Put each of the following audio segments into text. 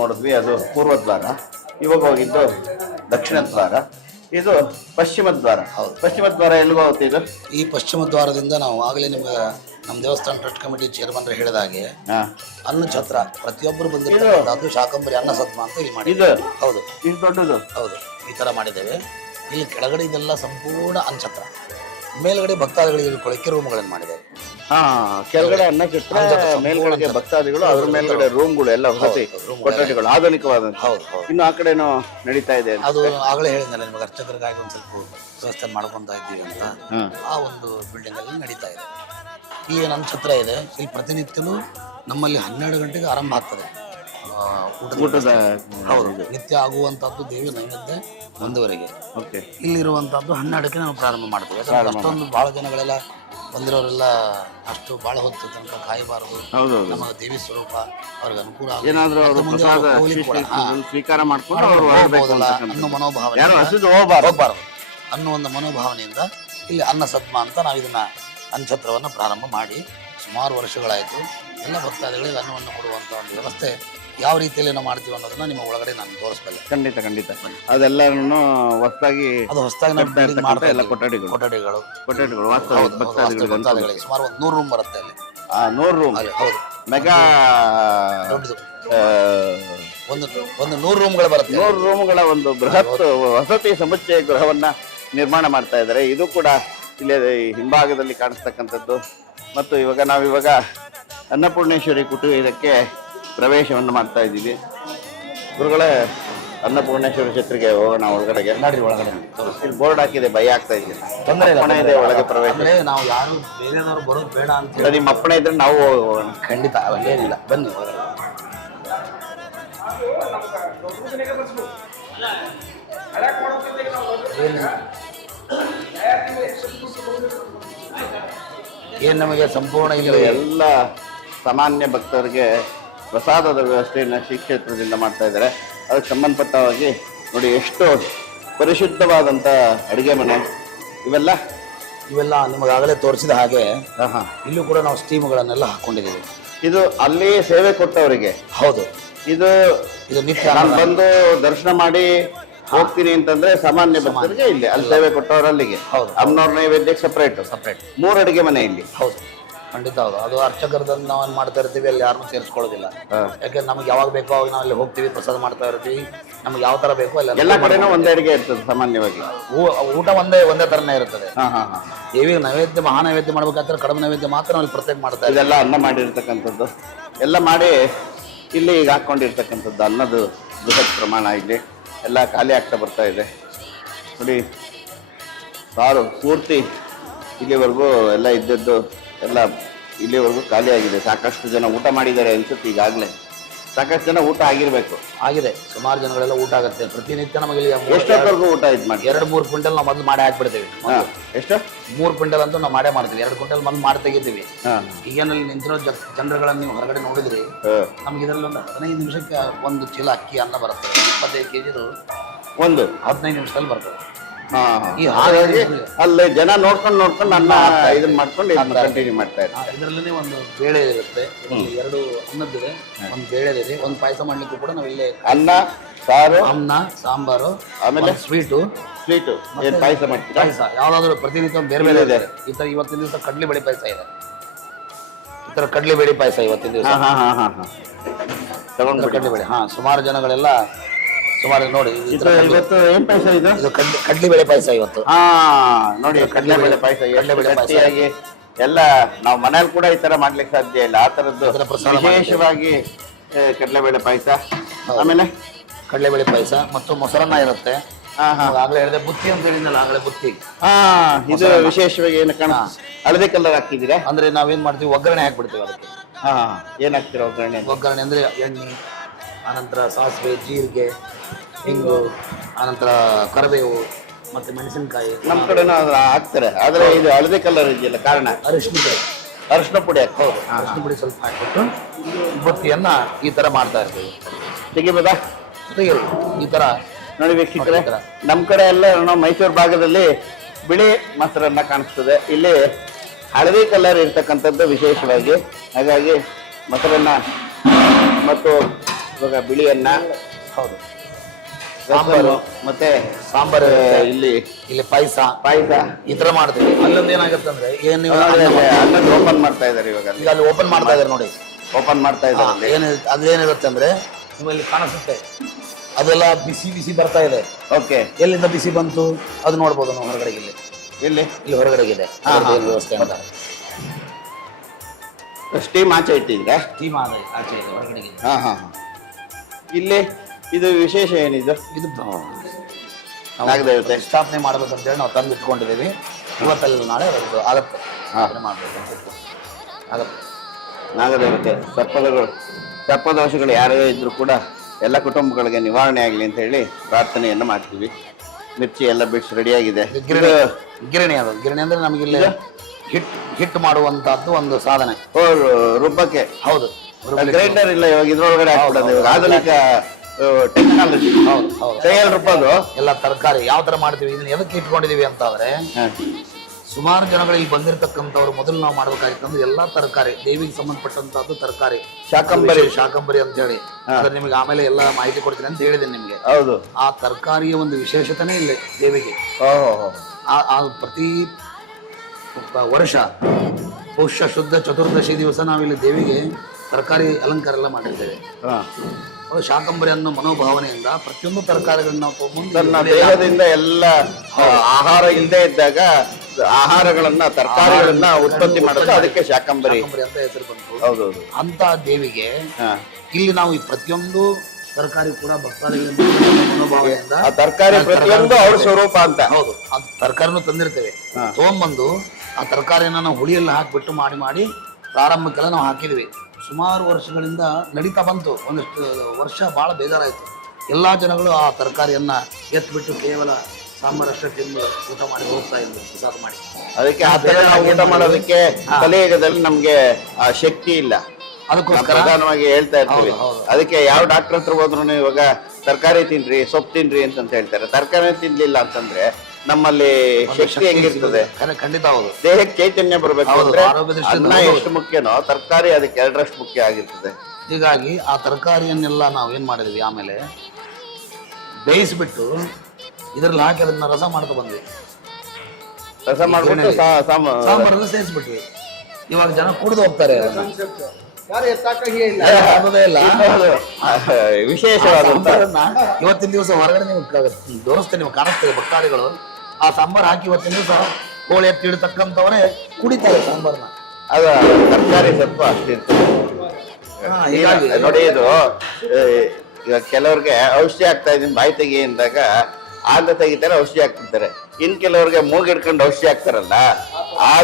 ನೋಡಿದ್ವಿ, ಅದು ಪೂರ್ವ ದ್ವಾರ. ಇವಾಗ ಹೋಗಿದ್ದು ದಕ್ಷಿಣ ದ್ವಾರ. ಇದು ಪಶ್ಚಿಮ ದ್ವಾರ. ಹೌದು. ಪಶ್ಚಿಮ ದ್ವಾರ ಎಲ್ಲಿಗೆ ಹೋಗುತ್ತೆ ಇದು? ಈ ಪಶ್ಚಿಮ ದ್ವಾರದಿಂದ ನಾವು ಆಗಲೇ ನಿಮ್ಗೆ ನಮ್ಮ ದೇವಸ್ಥಾನ ಟ್ರಸ್ಟ್ ಕಮಿಟಿ ಚೇರ್ಮನ್ ಹೇಳಿದ ಹಾಗೆ ಅನ್ನ ಛತ್ರ ಪ್ರತಿಯೊಬ್ಬರು ಬಂದಿರೋದು ಶಾಕಂಬರಿ ಅನ್ನ ಸದ್ಮ ಅಂತ ಇಲ್ಲಿ ಮಾಡಿ. ಇದು ಹೌದು, ಇದು ದೊಡ್ಡದು. ಹೌದು, ಈ ಥರ ಮಾಡಿದ್ದೇವೆ. ಇಲ್ಲಿ ಕೆಳಗಡೆ ಇದೆಲ್ಲ ಸಂಪೂರ್ಣ ಅನ್ನ ಛತ್ರ, ಮೇಲ್ಗಡೆ ಭಕ್ತಾದಿಗಳಿಗೆ ಇಳ್ಕೊಳ್ಳಿಕ್ಕೆ ರೂಮ್ಗಳನ್ನು ಮಾಡಿದ್ದೇವೆ. ಕೆಳಗಡೆ ಅನ್ನ ಛತ್ರ, ಮೇಲ್ಗಡೆ ಭಕ್ತಾದಿಗಳು, ಅದ್ರ ಮೇಲ್ಗಡೆ ರೂಮ್ಗಳು ಎಲ್ಲ ವಸತಿ ಕೊಠಡಿಗಳು, ಆಧುನಿಕವಾದ. ಇನ್ನು ಆ ಕಡೆನೂ ನಡೀತಾ ಇದೆ. ಅದು ಆಗಲೇ ಹೇಳಿದ್ನಲ್ಲ ನಿಮಗೆ, ಅರ್ಚಕರಿಗಾಗಿ ಒಂದು ಸ್ವಲ್ಪ ವ್ಯವಸ್ಥೆ ಮಾಡ್ಕೊತಾ ಇದ್ದೀವಿ ಅಂತ. ಆ ಒಂದು ಬಿಲ್ಡಿಂಗ್ ಅಲ್ಲಿ ನಡೀತಾ ಇದೆ. ಇಲ್ಲಿ ನನ್ನ ಛತ್ರ ಇದೆ. ಇಲ್ಲಿ ಪ್ರತಿನಿತ್ಯನೂ ನಮ್ಮಲ್ಲಿ 12 ಗಂಟೆಗೆ ಆರಂಭ ಆಗ್ತದೆ ಊಟದ. ಹೌದು, ನಿತ್ಯ ಆಗುವಂತದ್ದು ದೇವಿ ನೈವೇದ್ಯ 1ವರೆಗೆ. ಇಲ್ಲಿರುವಂತದ್ದು 12ಕ್ಕೆ ನಾವು ಪ್ರಾರಂಭ ಮಾಡ್ತೇವೆ. ಅಷ್ಟೊಂದು ಬಹಳ ಜನಗಳೆಲ್ಲ ಬಂದಿರೋರೆಲ್ಲ ಅಷ್ಟು ಬಹಳ ಹೊತ್ತು ತನಕ ಕಾಯಬಾರದು. ನಮ್ಮ ದೇವಿ ಸ್ವರೂಪ ಅವ್ರಿಗೆ ಅನುಕೂಲ ಸ್ವೀಕಾರ ಮಾಡ್ಕೊಂಡು ಅನ್ನೋ ಮನೋಭಾವನೆ ಹೋಗಬಾರದು ಅನ್ನೋ ಒಂದು ಮನೋಭಾವನೆಯಿಂದ ಇಲ್ಲಿ ಅನ್ನ ಸದ್ಮ ಅಂತ ನಾವು ಇದನ್ನ ಅನ್ನಛತ್ರವನ್ನು ಪ್ರಾರಂಭ ಮಾಡಿ ಸುಮಾರು ವರ್ಷಗಳಾಯಿತು. ಎಲ್ಲ ಭಕ್ತಾದಿಗಳಿಗೆ ಅನ್ನವನ್ನು ಕೊಡುವಂಥ ಒಂದು ವ್ಯವಸ್ಥೆ ಯಾವ ರೀತಿಯಲ್ಲಿ ನಾವು ಮಾಡ್ತೀವಿ ಅನ್ನೋದನ್ನ ನಿಮ್ಮ ಒಳಗಡೆ ನಾನು ತೋರಿಸ್ಬಲ್ಲೆ. ಖಂಡಿತ ಅದೆಲ್ಲರನ್ನು ಹೊಸದಾಗಿ ಎಲ್ಲ ಕೊಠಡಿಗಳು ಭಕ್ತಾದಿಗಳಿಗೆ ಸುಮಾರು ಒಂದು 100 ರೂಮ್ ಬರುತ್ತೆ ಅಲ್ಲಿ. 100 ರೂಮ್? ಹೌದು, ಮೆಗಾ ದೊಡ್ಡದು. ಒಂದು 100 ರೂಮ್ಗಳು ಬರುತ್ತೆ. 100 ರೂಮ್ಗಳ ಒಂದು ಬೃಹತ್ ವಸತಿ ಸಮುಚ್ಚಯ ಗೃಹವನ್ನ ನಿರ್ಮಾಣ ಮಾಡ್ತಾ ಇದ್ದಾರೆ. ಇದು ಕೂಡ ಇಲ್ಲೇ ಹಿಂಭಾಗದಲ್ಲಿ ಕಾಣಿಸ್ತಕ್ಕಂಥದ್ದು. ಮತ್ತು ನಾವಿವಾಗ ಅನ್ನಪೂರ್ಣೇಶ್ವರಿ ಕುಟೀರಕ್ಕೆ ಪ್ರವೇಶವನ್ನು ಮಾಡ್ತಾ ಇದ್ದೀವಿ. ಗುರುಗಳೇ, ಅನ್ನಪೂರ್ಣೇಶ್ವರಿ ಛತ್ರಿಗೆ ಹೋಗೋಣ ಒಳಗಡೆಗೆ. ನಡ್ರಿ ಒಳಗಡೆ. ಇಲ್ಲಿ ಬೋರ್ಡ್ ಹಾಕಿದೆ, ಭಯ ಆಗ್ತಾ ಇದೆ. ತೊಂದರೆ ಇದೆ ಒಳಗೆ ಪ್ರವೇಶ. ನಾವು ಯಾರು ಬೇರೆದವರು ಬರೋದು ಬೇಡ ಅಂತ ನಿಮ್ಮ ಅಪ್ಪಣೆ ಇದ್ರೆ ನಾವು ಹೋಗೋಣ. ಖಂಡಿತ, ಅಲ್ಲೇನಿಲ್ಲ, ಬನ್ನಿ. ಏನು ನಮಗೆ ಸಂಪೂರ್ಣ ಇಲ್ಲಿ ಎಲ್ಲ ಸಾಮಾನ್ಯ ಭಕ್ತರಿಗೆ ಪ್ರಸಾದದ ವ್ಯವಸ್ಥೆಯನ್ನು ಶ್ರೀ ಕ್ಷೇತ್ರದಿಂದ ಮಾಡ್ತಾ ಇದ್ದಾರೆ. ಅದಕ್ಕೆ ಸಂಬಂಧಪಟ್ಟವಾಗಿ ನೋಡಿ, ಎಷ್ಟು ಪರಿಶುದ್ಧವಾದಂಥ ಅಡುಗೆ ಮನೆ. ಇವೆಲ್ಲ ನಿಮಗಾಗಲೇ ತೋರಿಸಿದ ಹಾಗೆ ಇಲ್ಲೂ ಕೂಡ ನಾವು ಸ್ಟೀಮ್ಗಳನ್ನೆಲ್ಲ ಹಾಕೊಂಡಿದ್ದೀವಿ. ಇದು ಅಲ್ಲಿ ಸೇವೆ ಕೊಟ್ಟವರಿಗೆ. ಹೌದು, ಇದು ನಿತ್ಯ ನಾನು ಬಂದು ದರ್ಶನ ಮಾಡಿ ಹೋಗ್ತೀನಿ ಅಂತಂದ್ರೆ ಸಾಮಾನ್ಯ ಭಕ್ತರಿಗೆ ಇಲ್ಲಿ, ಅಲ್ಲಿ ಸೇವೆ ಕೊಟ್ಟವ್ರ ಅಲ್ಲಿಗೆ. ಅಮ್ಮನವ್ರ ನೈವೇದ್ಯಕ್ಕೆ ಸಪ್ರೇಟ್ 3 ಅಡುಗೆ ಮನೆ ಇಲ್ಲಿ. ಹೌದು, ಖಂಡಿತ. ಹೌದು, ಅದು ಅರ್ಚಕರದನ್ನು ನಾವು ಮಾಡ್ತಾ ಇರ್ತೀವಿ, ಅಲ್ಲಿ ಯಾರನ್ನೂ ಸೇರಿಸ್ಕೊಳ್ಳೋದಿಲ್ಲ. ಯಾಕೆ ನಮ್ಗೆ ಯಾವಾಗ ಬೇಕೋ ಅವಾಗ ನಾವು ಅಲ್ಲಿ ಹೋಗ್ತೀವಿ, ಪ್ರಸಾದ ಮಾಡ್ತಾ ಇರ್ತೀವಿ. ನಮ್ಗೆ ಯಾವ ತರ ಬೇಕೋ ಅಲ್ಲಿ ಎಲ್ಲ ಕಡೆನೂ ಒಂದೇ ಅಡುಗೆ ಇರ್ತದೆ ಸಾಮಾನ್ಯವಾಗಿ. ಊಟ ಒಂದೇ ತರನೇ ಇರ್ತದೆ. ದೇವಿಗೆ ನೈವೇದ್ಯ, ಮಹಾ ನೈವೇದ್ಯ ಮಾಡ್ಬೇಕಾದ್ರೆ ಕಡಿಮೆ ನೈವೇದ್ಯ ಮಾತ್ರ ನಾವು ಪ್ರತ್ಯೇಕ ಮಾಡ್ತಾ ಇದ್ದೀವಿ. ಇದೆಲ್ಲ ಅನ್ನ ಮಾಡಿರ್ತಕ್ಕಂಥದ್ದು ಎಲ್ಲ ಮಾಡಿ ಇಲ್ಲಿ ಈಗ ಹಾಕೊಂಡಿರ್ತಕ್ಕಂಥದ್ದು ಅನ್ನದ ಬೃಹತ್ ಪ್ರಮಾಣ. ಇಲ್ಲಿ ಎಲ್ಲ ಖಾಲಿ ಆಗ್ತಾ ಬರ್ತಾ ಇದೆ ನೋಡಿ. ಸಾರು ಪೂರ್ತಿ ಇಲ್ಲಿವರೆಗೂ ಎಲ್ಲ ಇದ್ದದ್ದು ಎಲ್ಲ ಇಲ್ಲಿವರೆಗೂ ಖಾಲಿ ಆಗಿದೆ. ಸಾಕಷ್ಟು ಜನ ಊಟ ಮಾಡಿದ್ದಾರೆ ಅನ್ಸುತ್ತೆ. ಈಗಾಗಲೇ ಸಾಕಷ್ಟು ಜನ ಊಟ ಆಗಿದೆ. ಸುಮಾರು ಜನಗಳೆಲ್ಲ ಊಟ ಆಗುತ್ತೆ ಪ್ರತಿನಿತ್ಯ. ನಮಗೆ ಎಷ್ಟೊತ್ತವರೆಗೂ ಊಟ ಇದು ಮಾಡಿ 2-3 ಕ್ವಿಂಟಲ್ ನಾವು ಮೊದಲು ಮಾಡಿ ಹಾಕ್ಬಿಡ್ತೇವೆ. ಎಷ್ಟು? 3 ಕ್ವಿಂಟಲ್ ಅಂತೂ ನಾವು ಮಾಡೇ ಮಾಡ್ತೀವಿ. 2 ಕ್ವಿಂಟಲ್ ಮೊದಲು ಮಾಡಿ ತೆಗಿತೀವಿ. ಈಗೇನಲ್ಲಿ ನಿಂತಿರೋ ಜನರುಗಳನ್ನು ನೀವು ಹೊರಗಡೆ ನೋಡಿದ್ರಿ, ನಮ್ಗೆ ಇದರಲ್ಲಿ ಒಂದು 15 ನಿಮಿಷಕ್ಕೆ ಒಂದು ಚೀಲ ಅಕ್ಕಿ ಅನ್ನ ಬರುತ್ತೆ. 25 kg ಒಂದು 15 ನಿಮಿಷದಲ್ಲಿ ಬರ್ತದೆ. ಅಲ್ಲಿ ಜನ ನೋಡ್ಕೊಂಡು ಅನ್ನ ಇದನ್ನ ಮಾಡ್ಕೊಂಡು ಕಂಟಿನ್ಯೂ ಮಾಡ್ತಾ ಇರ್ತಾರೆ. ಇದರಲ್ಲೇ ಒಂದು ಬೇಳೆ ಇರುತ್ತೆ, 2 ಅನ್ನದ್ದಿದೆ, ಒಂದು ಬೇಳೆದಿದೆ, ಒಂದು ಪಾಯಸ ಮಾಡ್ಲಿಕ್ಕೂ ಕೂಡ ನಾವು ಇಲ್ಲೇ ಅನ್ನ, ಸಾರು, ಅನ್ನ, ಸಾಂಬಾರು, ಆಮೇಲೆ ಸ್ವೀಟು ಏನ್ ಪಾಯಸ ಮಾಡ್ತೀವಿ. ಪಾಯಸ ಯಾವ್ದಾದ್ರು ಪ್ರತಿನಿತ್ಯ ಬೇರೆ ಇದೆ. ಈ ತರ ಇವತ್ತಿನ ದಿವಸ ಕಡ್ಲಿ ಬೇಳೆ ಪಾಯಸ ಇದೆ. ಈ ತರ ಕಡ್ಲಿ ಬೇಳೆ ಪಾಯಸ ಇವತ್ತಿನ ದಿವಸ ತಗೊಂಡು ಕಡ್ಲಿ ಬೇಳೆ. ಸುಮಾರು ಜನಗಳೆಲ್ಲ ನೋಡಿ. ಇವತ್ತು ಏನ್ ಪಾಯಸ ಇದು? ಕಡ್ಲಿ ಬೇಳೆ ಪಾಯಸ ಇವತ್ತು. ನೋಡಿ, ಕಡಲೆಬೇಳೆ ಪಾಯಸ ಎಲ್ಲ ನಾವು ಮನೇಲಿ ಕೂಡ ಈ ತರ ಮಾಡ್ಲಿಕ್ಕೆ ಸಾಧ್ಯ ಇಲ್ಲ. ಆ ತರದ್ದು ವಿಶೇಷವಾಗಿ ಕಡಲೆಬೇಳೆ ಪಾಯಸ, ಆಮೇಲೆ ಕಡಲೆಬೇಳೆ ಪಾಯಸ ಮತ್ತು ಮೊಸರನ್ನ ಇರುತ್ತೆ. ಆಗ್ಲೇ ಹೇಳಿದೆ ಬುತ್ತಿ ಅಂತ ಹೇಳಿದ್ನಲ್ಲ, ಆಗಲೇ ಬುತ್ತಿ. ಇದು ವಿಶೇಷವಾಗಿ ಏನು ಹಳದಿ ಕಲರ್ ಹಾಕಿದ್ದೀರಾ? ಅಂದ್ರೆ ನಾವೇನ್ ಮಾಡ್ತೀವಿ, ಒಗ್ಗರಣೆ ಹಾಕ್ಬಿಡ್ತೀವಿ ಅದಕ್ಕೆ. ಏನ್ ಹಾಕ್ತೀರಾ ಒಗ್ಗರಣೆ? ಒಗ್ಗರಣೆ ಅಂದ್ರೆ ಎಣ್ಣೆ, ಆನಂತರ ಸಾಸಿವೆ, ಜೀರಿಗೆ, ಹಿಂಗು, ಆನಂತರ ಕರಿಬೇವು ಮತ್ತೆ ಮೆಣಸಿನಕಾಯಿ. ನಮ್ಮ ಕಡೆನೂ ಹಾಕ್ತಾರೆ, ಆದ್ರೆ ಇದು ಹಳದಿ ಕಲರ್ ಇದೆಯಲ್ಲ ಕಾರಣ ಅರಿಶಿನ ಪುಡಿ ಹಾಕ್ತಾರೆ. ಅರಿಶಿನ ಪುಡಿ ಸ್ವಲ್ಪ ಹಾಕ್ಬಿಟ್ಟು ಬುತ್ತಿಯನ್ನ ಈ ತರ ಮಾಡ್ತಾ ಇರ್ತೀವಿ. ತೆಗಿಬೋದಾ? ತೆಗಿರಿ. ಈ ತರ ನೋಡಿ ವೀಕ್ಷಕರೇ, ನಮ್ಮ ಕಡೆ ಎಲ್ಲ ನಾವು ಮೈಸೂರು ಭಾಗದಲ್ಲಿ ಬಿಳಿ ಮೊಸರನ್ನ ಕಾಣಿಸ್ತದೆ. ಇಲ್ಲಿ ಹಳದಿ ಕಲರ್ ಇರ್ತಕ್ಕಂಥದ್ದು ವಿಶೇಷವಾಗಿ. ಹಾಗಾಗಿ ಮೊಸರನ್ನ ಮತ್ತು ಇವಾಗ ಬಿಳಿ ಅನ್ನ, ಹೌದು, ಸಾಂಬಾರು, ಮತ್ತೆ ಸಾಂಬಾರು ಇರುತ್ತೆ. ಇಲ್ಲಿ ಇಲ್ಲಿ ಪಾಯಸ ಈ ತರ ಮಾಡ್ತೀವಿ. ಅಲ್ಲೊಂದು ಏನಾಗುತ್ತೆ ಅಂದ್ರೆ ಏನ್ ನೀವು ಅನ್ನದ ಓಪನ್ ಮಾಡ್ತಾ ಇದಾರೆ ಇವಾಗ. ಈಗ ಅಲ್ಲಿ ಓಪನ್ ಮಾಡ್ತಾ ಇದಾರೆ ನೋಡಿ, ಓಪನ್ ಮಾಡ್ತಾ ಇದ್ದಾರೆ. ಅದೇನಿರುತ್ತೆ ಅಂದ್ರೆ ನಿಮ್ಮಲ್ಲಿ ಕಾಣಿಸುತ್ತೆ ಅದೆಲ್ಲ ಬಿಸಿ ಬಿಸಿ ಬರ್ತಾ ಇದೆ. ಓಕೆ, ಎಲ್ಲಿಂದ ಬಿಸಿ ಬಂತು ಅದು ನೋಡ್ಬೋದು ನಾವು ಹೊರಗಡೆಗೆ. ಇಲ್ಲಿ ಹೊರಗಡೆಗಿದೆ ವ್ಯವಸ್ಥೆ ಅಂತ. ಸ್ಟೀಮ್ ಆಚೆ ಇಟ್ಟಿದ್ರೆ ಸ್ಟೀಮ್ ಆಚೆ ಇದೆ ಹೊರಗಡೆಗೆ. ಇಲ್ಲಿ ಇದು ವಿಶೇಷ ಏನಿದು? ಇದು ನಾಗದೇವತೆ ಸ್ಥಾಪನೆ ಮಾಡ್ಬೇಕಂತೇಳಿ ನಾವು ತಂದು ಇಟ್ಕೊಂಡಿದ್ದೀವಿ. ಇವತ್ತಲ್ಲ ನಾಳೆ ಆಗತ್ತೆ ಮಾಡ್ಬೇಕು ಆಗತ್ತೆ. ನಾಗದೇವತೆ ಸರ್ಪದೋಷಗಳು ಯಾರೇ ಇದ್ರೂ ಕೂಡ ಎಲ್ಲ ಕುಟುಂಬಗಳಿಗೆ ನಿವಾರಣೆ ಆಗಲಿ ಅಂತ ಹೇಳಿ ಪ್ರಾರ್ಥನೆಯನ್ನು ಮಾಡ್ತೀವಿ. ಮಿರ್ಚಿ ಎಲ್ಲ ಬಿಡಿಸಿ ರೆಡಿಯಾಗಿದೆ. ಗಿರಣಿ ಅದು. ಗಿರಣಿ ಅಂದ್ರೆ ನಮಗೆ ಇಲ್ಲಿ ಹಿಟ್ಟು ಮಾಡುವಂತಹದ್ದು ಒಂದು ಸಾಧನೆ. ರುಬ್ಬಕ್ಕೆ. ಹೌದು, ಗ್ರೈಂಡರ್ ಇಲ್ಲ ಇವಾಗ, ಇದ್ರೊಳಗಡೆ ಹಾಕ್ಬಿಡೋದು ಇವಾಗ ಆಧುನಿಕ ಟೆಕ್ನಾಲಜಿ. ಕೈಯಲ್ಲಿ ರುಬ್ಬೋದು. ಎಲ್ಲ ತರಕಾರಿ ಯಾವ ತರ ಮಾಡ್ತೀವಿ, ಇದನ್ನ ಎದಕ್ಕೆ ಇಟ್ಕೊಂಡಿದೀವಿ ಅಂತ ಆದ್ರೆ ಸುಮಾರು ಜನಗಳು ಇಲ್ಲಿ ಬಂದಿರತಕ್ಕಂಥವ್ರು ಮೊದಲು ನಾವು ಮಾಡ್ಬೇಕಾಗಿತ್ತಂದ್ರೆ ಎಲ್ಲಾ ತರಕಾರಿ, ದೇವಿಗೆ ಸಂಬಂಧಪಟ್ಟಂತಹದ್ದು ತರಕಾರಿ, ಶಾಕಂಬರಿ ಅಂತ ಹೇಳಿ ಅದ್ರ ನಿಮಗೆ ಆಮೇಲೆ ಎಲ್ಲ ಮಾಹಿತಿ ಕೊಡ್ತೀನಿ ಅಂತ ಹೇಳಿದ್ದೀನಿ ನಿಮ್ಗೆ. ಹೌದು, ಆ ತರಕಾರಿಯ ಒಂದು ವಿಶೇಷತೆನೇ ಇಲ್ಲಿ ದೇವಿಗೆ. ಪ್ರತಿ ವರ್ಷ ಪೌಷ್ಯ ಶುದ್ಧ ಚತುರ್ದಶಿ ದಿವಸ ನಾವಿಲ್ಲಿ ದೇವಿಗೆ ತರಕಾರಿ ಅಲಂಕಾರ ಎಲ್ಲ ಮಾಡಿರ್ತೇವೆ. ಶಾಕಂಬರಿ ಅನ್ನೋ ಮನೋಭಾವನೆಯಿಂದ ಪ್ರತಿಯೊಂದು ತರಕಾರಿಗಳನ್ನ ನಾವು ತಗೊಂಡು ದೇಹದಿಂದ ಎಲ್ಲ ಆಹಾರ ಇಲ್ಲದೆ ಇದ್ದಾಗ ಆಹಾರಗಳನ್ನ ತರಕಾರಿಗಳನ್ನ ಉತ್ಪತ್ತಿ ಮಾಡೋದು, ಅದಕ್ಕೆ ಶಾಕಂಬರಿ ಅಂತ ಹೆಸರು ಬಂತು. ಹೌದೌದು. ಅಂತ ದೇವಿಗೆ ಇಲ್ಲಿ ನಾವು ಈ ಪ್ರತಿಯೊಂದು ತರಕಾರಿ ಕೂಡ ಭಕ್ತಾದಿಗಳ ಮನೋಭಾವನೆಯಿಂದ ತರಕಾರಿ ಪ್ರತಿಯೊಂದು ಅವ್ರ ಸ್ವರೂಪ ಅಂತ. ಹೌದು, ಆ ತರಕಾರಿನೂ ತಂದಿರ್ತೇವೆ. ತಗೊಂಬಂದು ಆ ತರಕಾರಿಯನ್ನ ನಾವು ಹುಳಿಯೆಲ್ಲ ಹಾಕ್ಬಿಟ್ಟು ಮಾಡಿ ಪ್ರಾರಂಭಕ್ಕೆಲ್ಲ ನಾವು ಹಾಕಿದ್ವಿ. ಸುಮಾರು ವರ್ಷಗಳಿಂದ ನಡೀತಾ ಬಂತು. ಒಂದಷ್ಟು ವರ್ಷ ಬಹಳ ಬೇಜಾರಾಯ್ತು. ಎಲ್ಲಾ ಜನಗಳು ಆ ತರಕಾರಿಯನ್ನ ಎತ್ಬಿಟ್ಟು ಕೇವಲ ಸಾಂಬಾರಷ್ಟೇ ತಿಂದು ಊಟ ಮಾಡಿ ಹೋಗ್ತಾ ಇದ್ರು, ಪ್ರಸಾದ ಮಾಡಿ. ಅದಕ್ಕೆ ಊಟ ಮಾಡೋದಕ್ಕೆ ಕಲಿಯುಗದಲ್ಲಿ ನಮ್ಗೆ ಆ ಶಕ್ತಿ ಇಲ್ಲ. ಅದಕ್ಕೋಸ್ಕರ ಪ್ರಧಾನವಾಗಿ ಹೇಳ್ತಾ ಇರ್ತೀವಿ. ಅದಕ್ಕೆ ಯಾವ ಡಾಕ್ಟರ್ ಹತ್ರ ಹೋದ್ರು ಇವಾಗ ತರಕಾರಿ ತಿನ್ರಿ, ಸೊಪ್ಪು ತಿನ್ರಿ ಅಂತ ಹೇಳ್ತಾರೆ. ತರಕಾರಿ ತಿನ್ಲಿಲ್ಲ ಅಂತಂದ್ರೆ ನಮ್ಮಲ್ಲಿ ಶಕ್ತಿ ಹೆಂಗಿರ್ತದೆ? ಖಂಡಿತ ಹೌದು. ದೇಹಕ್ಕೆ ಚೈತನ್ಯ ಬರ್ಬೇಕು ಅಂದ್ರೆ ಅನ್ನ ಎಷ್ಟು ಮುಖ್ಯನೋ ತರಕಾರಿ ಅದಕ್ಕೆ 2ರಷ್ಟು ಮುಖ್ಯ ಆಗಿರ್ತದೆ. ಹೀಗಾಗಿ ಆ ತರಕಾರಿಯನ್ನೆಲ್ಲ ನಾವು ಏನ್ ಮಾಡಿದ್ವಿ, ಆಮೇಲೆ ಬೇಯಿಸ್ಬಿಟ್ಟು ಇದ್ರಲ್ಲಿ ಹಾಕಿ ಅದನ್ನ ರಸ ಮಾಡ್ತಾ ಬಂದ್ವಿ. ರಸ ಮಾಡ್ಬಿಟ್ಟು ಸಾಂಬಾರನ್ನ ಸೇರಿಸ್ಬಿಟ್ವಿ. ಇವಾಗ ಜನ ಕುಡಿದು ಹೋಗ್ತಾರೆ. ವಿಶೇಷವಾದಂತ ಇವತ್ತಿನ ದಿವಸ ಹೊರಗಡೆ ನೀವು ತೋರಿಸ್ತೇನೆ, ನೀವು ಕಾಣಿಸ್ತೇವೆ ಭಕ್ತಾದಿಗಳು ಆ ಸಾಂಬಾರ್ ಹಾಕಿ ಇವತ್ತಿನ ದಿವಸ ಕೋಳಿ ಎತ್ತಿ ಇಡತಕ್ಕಂಥವರೇ ಕುಡಿತಾರೆ ಸಾಂಬಾರ್ನ. ಅದ ತರಕಾರಿ ಸ್ವಲ್ಪ ಅಷ್ಟಿರ್ತದೆ ನೋಡಿ. ಇದು ಇವಾಗ ಕೆಲವ್ರಿಗೆ ಔಷಧಿ ಆಗ್ತಾ ಇದೀನಿ ಬಾಯಿ ತೆಗಿ ಅಂದಾಗ ಆಗ ತೆಗಿತಾರೆ, ಔಷಧಿ ಹಾಕ್ತಿರ್ತಾರೆ. ಇನ್ ಕೆಲವ್ರಿಗೆ ಮೂಗ್ ಹಿಡ್ಕೊಂಡು ಔಷಧಿ ಹಾಕ್ತಾರಲ್ಲ, ಆ